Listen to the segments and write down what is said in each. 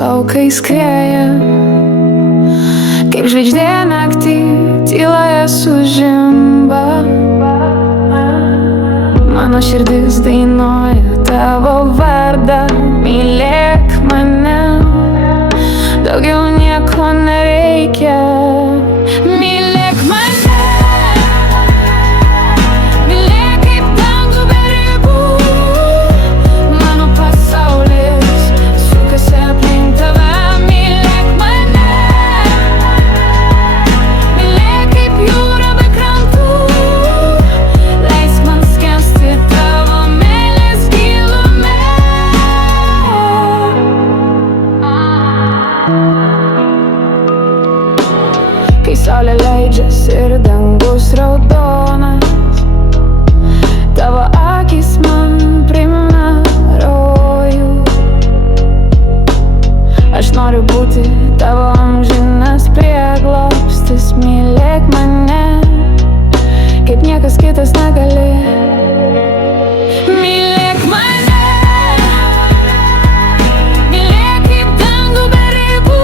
plaukai skrieja, kaip žvaigždė naktį tyloje sužimba. Mano širdis dainuoja tavo vardą, mylėk mane, daugiau nieko nereikia. Mylėk mane, mylėk kaip dangų be ribų. Mano pasaulis sukasi aplink tave. Mylėk mane, mylėk kaip jūra be krantų. Leisk man skęsti tavo meilės gilume. Kai saulė leidžiasi ir dangus raudonas, tavo akys man primena rojų. Aš noriu būti tavo amžinas prieglobstis. Mylėk mane, kaip niekas kitas negali. Mylėk mane, mylėk kaip dangų be ribų.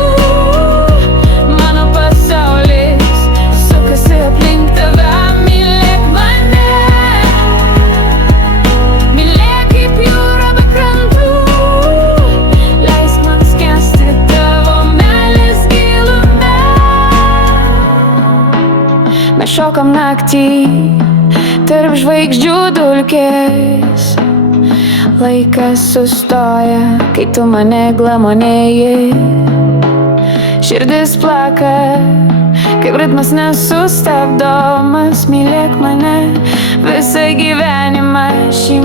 Mano pasaulis sukasi aplink tave. Mylėk mane, mylėk kaip jūra be krantų. Leisk man skęsti tavo meilės gilume. Mes šokam naktį tarp žvaigždžių dulkės. Laikas sustoja, kai tu mane glamonėji. Širdis plaka, kaip ritmas nesustabdomas. Mylėk mane visą gyvenimą šį